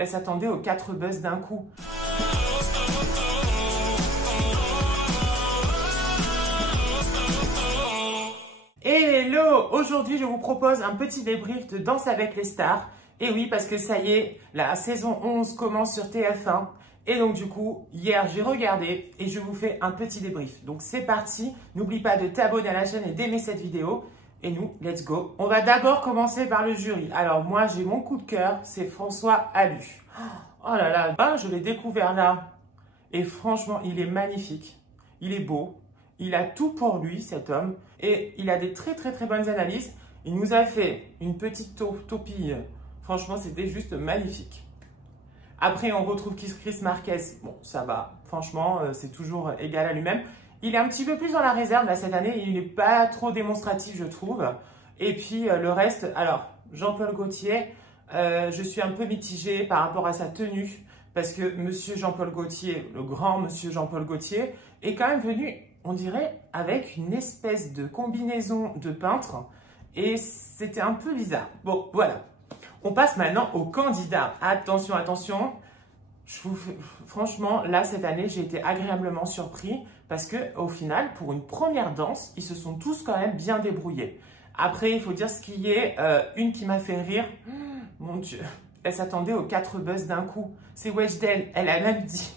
elle s'attendait aux 4 buzz d'un coup. Hello! Aujourd'hui, je vous propose un petit débrief de Danse avec les stars. Et oui, parce que ça y est, la saison 11 commence sur TF1. Et donc du coup, hier, j'ai regardé et je vous fais un petit débrief. Donc c'est parti. N'oublie pas de t'abonner à la chaîne et d'aimer cette vidéo. Et nous, let's go. On va d'abord commencer par le jury. Alors moi, j'ai mon coup de cœur, c'est François Alu. Oh là là, ben, je l'ai découvert là. Et franchement, il est magnifique. Il est beau. Il a tout pour lui, cet homme. Et il a des très bonnes analyses. Il nous a fait une petite topille. Franchement, c'était juste magnifique. Après, on retrouve Chris Marquez. Bon, ça va. Franchement, c'est toujours égal à lui-même. Il est un petit peu plus dans la réserve là, cette année. Il n'est pas trop démonstratif, je trouve. Et puis, le reste. Alors, Jean-Paul Gaultier, je suis un peu mitigée par rapport à sa tenue. Parce que monsieur Jean-Paul Gaultier, le grand monsieur Jean-Paul Gaultier, est quand même venu, on dirait, avec une espèce de combinaison de peintre. Et c'était un peu bizarre. Bon, voilà. On passe maintenant aux candidats. Attention, attention. Franchement, là, cette année, j'ai été agréablement surpris parce que, au final, pour une première danse, ils se sont tous quand même bien débrouillés. Après, il faut dire ce qui est, une qui m'a fait rire. Mon Dieu, elle s'attendait aux 4 buzz d'un coup. C'est Weshden, elle a même dit.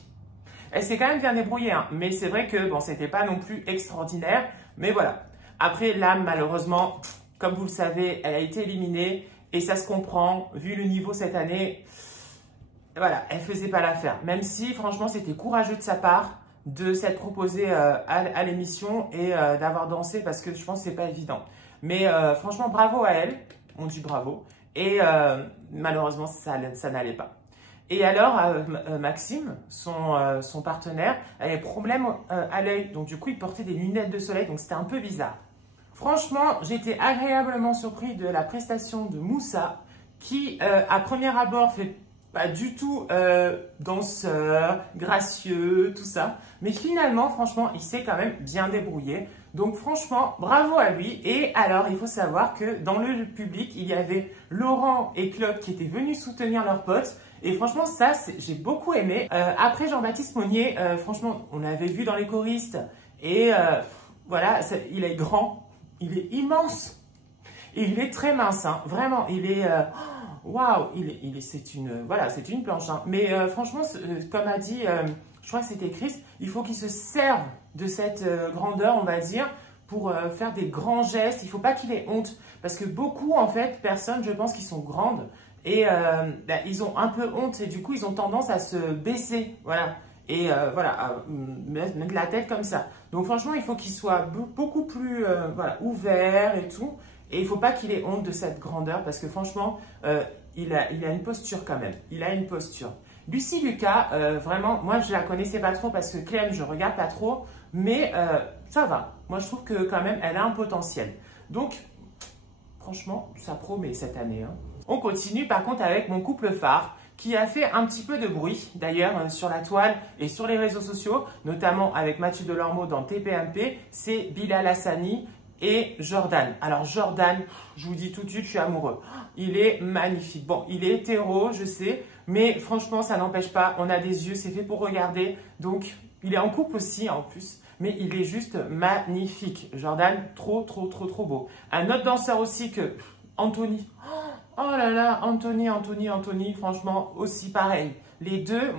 Elle s'est quand même bien débrouillée, hein. Mais c'est vrai que, bon, c'était pas non plus extraordinaire. Mais voilà. Après, là, malheureusement, comme vous le savez, elle a été éliminée. Et ça se comprend, vu le niveau cette année, voilà, elle faisait pas l'affaire. Même si, franchement, c'était courageux de sa part de s'être proposée à l'émission et d'avoir dansé parce que je pense que c'est pas évident. Mais franchement, bravo à elle. On dit bravo. Et malheureusement, ça n'allait pas. Et alors, Maxime, son partenaire, avait problème à l'œil. Donc, du coup, il portait des lunettes de soleil. Donc, c'était un peu bizarre. Franchement, j'ai été agréablement surpris de la prestation de Moussa qui, à premier abord, fait pas du tout danseur, gracieux, tout ça. Mais finalement, franchement, il s'est quand même bien débrouillé. Donc franchement, bravo à lui. Et alors, il faut savoir que dans le public, il y avait Laurent et Claude qui étaient venus soutenir leurs potes. Et franchement, ça, j'ai beaucoup aimé. Après, Jean-Baptiste Monnier, franchement, on l'avait vu dans les choristes. Et voilà, il est grand. Il est immense. Et il est très mince, hein. Vraiment, il est... Waouh, c'est une planche. Hein. Mais franchement, comme a dit, je crois que c'était Chris, il faut qu'il se serve de cette grandeur, on va dire, pour faire des grands gestes. Il ne faut pas qu'il ait honte. Parce que beaucoup, en fait, personnes, je pense, qui sont grandes, et ils ont un peu honte. Et du coup, ils ont tendance à se baisser. Voilà. Et voilà, à mettre la tête comme ça. Donc franchement, il faut qu'il soit beaucoup plus voilà, ouvert et tout. Et il ne faut pas qu'il ait honte de cette grandeur parce que franchement, il a une posture quand même. Il a une posture. Lucie Lucas, vraiment, moi je la connaissais pas trop parce que Clem, je regarde pas trop. Mais ça va. Moi je trouve que quand même, elle a un potentiel. Donc, franchement, ça promet cette année. Hein. On continue par contre avec mon couple phare qui a fait un petit peu de bruit, d'ailleurs, sur la toile et sur les réseaux sociaux, notamment avec Mathieu Delormeau dans TPMP, c'est Bilal Hassani et Jordan. Alors Jordan, je vous dis tout de suite, je suis amoureux. Il est magnifique. Bon, il est hétéro, je sais, mais franchement, ça n'empêche pas. On a des yeux, c'est fait pour regarder. Donc, il est en couple aussi, en plus. Mais il est juste magnifique. Jordan, trop beau. Un autre danseur aussi que Anthony. Oh là là, Anthony, franchement, aussi pareil. Les deux,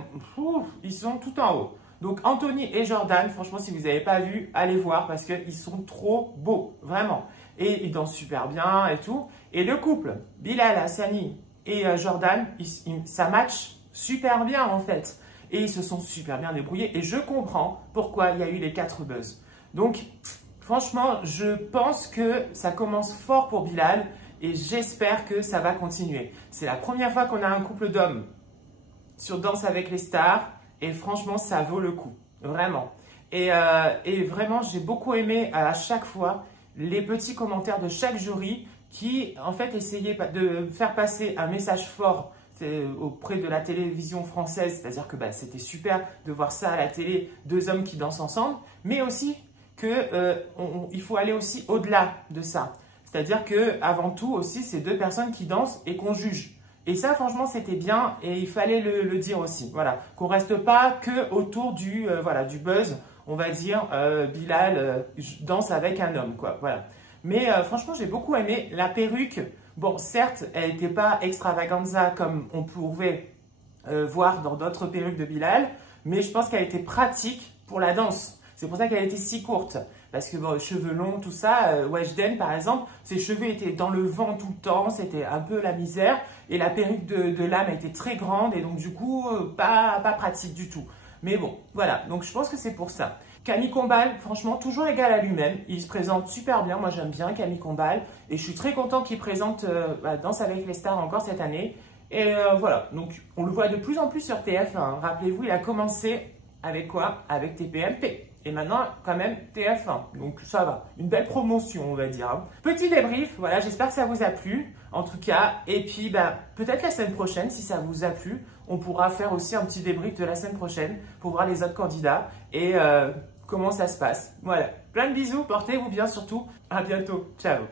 ils sont tout en haut. Donc, Anthony et Jordan, franchement, si vous n'avez pas vu, allez voir parce qu'ils sont trop beaux, vraiment. Et ils dansent super bien et tout. Et le couple, Bilal Hassani et Jordan, ça match super bien en fait. Et ils se sont super bien débrouillés. Et je comprends pourquoi il y a eu les 4 buzz. Donc, franchement, je pense que ça commence fort pour Bilal. Et j'espère que ça va continuer. C'est la première fois qu'on a un couple d'hommes sur Danse avec les stars. Et franchement, ça vaut le coup. Vraiment. Et vraiment, j'ai beaucoup aimé à chaque fois les petits commentaires de chaque jury qui, en fait, essayaient de faire passer un message fort auprès de la télévision française. C'est-à-dire que c'était super de voir ça à la télé, 2 hommes qui dansent ensemble. Mais aussi qu'il faut aller aussi au-delà de ça. C'est-à-dire qu'avant tout aussi, c'est 2 personnes qui dansent et qu'on juge. Et ça, franchement, c'était bien et il fallait le dire aussi. Voilà, qu'on reste pas que autour du, voilà, du buzz. On va dire, Bilal danse avec un homme, quoi. Voilà. Mais franchement, j'ai beaucoup aimé la perruque. Bon, certes, elle n'était pas extravaganza comme on pouvait voir dans d'autres perruques de Bilal, mais je pense qu'elle était pratique pour la danse. C'est pour ça qu'elle était si courte. Parce que bon, cheveux longs, tout ça, Weshden par exemple, ses cheveux étaient dans le vent tout le temps, c'était un peu la misère. Et la perruque de l'âme était très grande et donc du coup, pas pratique du tout. Mais bon, voilà, donc je pense que c'est pour ça. Camille Combal, franchement, toujours égal à lui-même. Il se présente super bien, moi j'aime bien Camille Combal. Et je suis très content qu'il présente Danse avec les stars encore cette année. Et voilà, donc on le voit de plus en plus sur TF1. Hein. Rappelez-vous, il a commencé avec quoi? Avec TPMP. Et maintenant, quand même, TF1. Donc, ça va. Une belle promotion, on va dire. Hein. Petit débrief. Voilà, j'espère que ça vous a plu. En tout cas. Et puis, bah, peut-être la semaine prochaine, si ça vous a plu, on pourra faire aussi un petit débrief de la semaine prochaine pour voir les autres candidats et comment ça se passe. Voilà. Plein de bisous. Portez-vous bien surtout. À bientôt. Ciao.